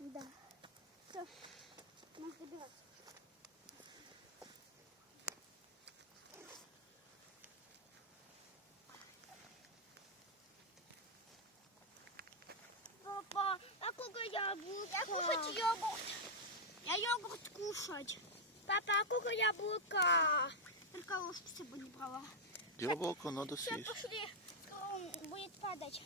Да. Все, можно добираться. Папа, а какое яблоко? Я кушать йогурт. Я йогурт кушать. Папа, а какое яблоко? Только ложку с собой не брала. Яблоко надо Все, съесть. пошли. Он будет падать.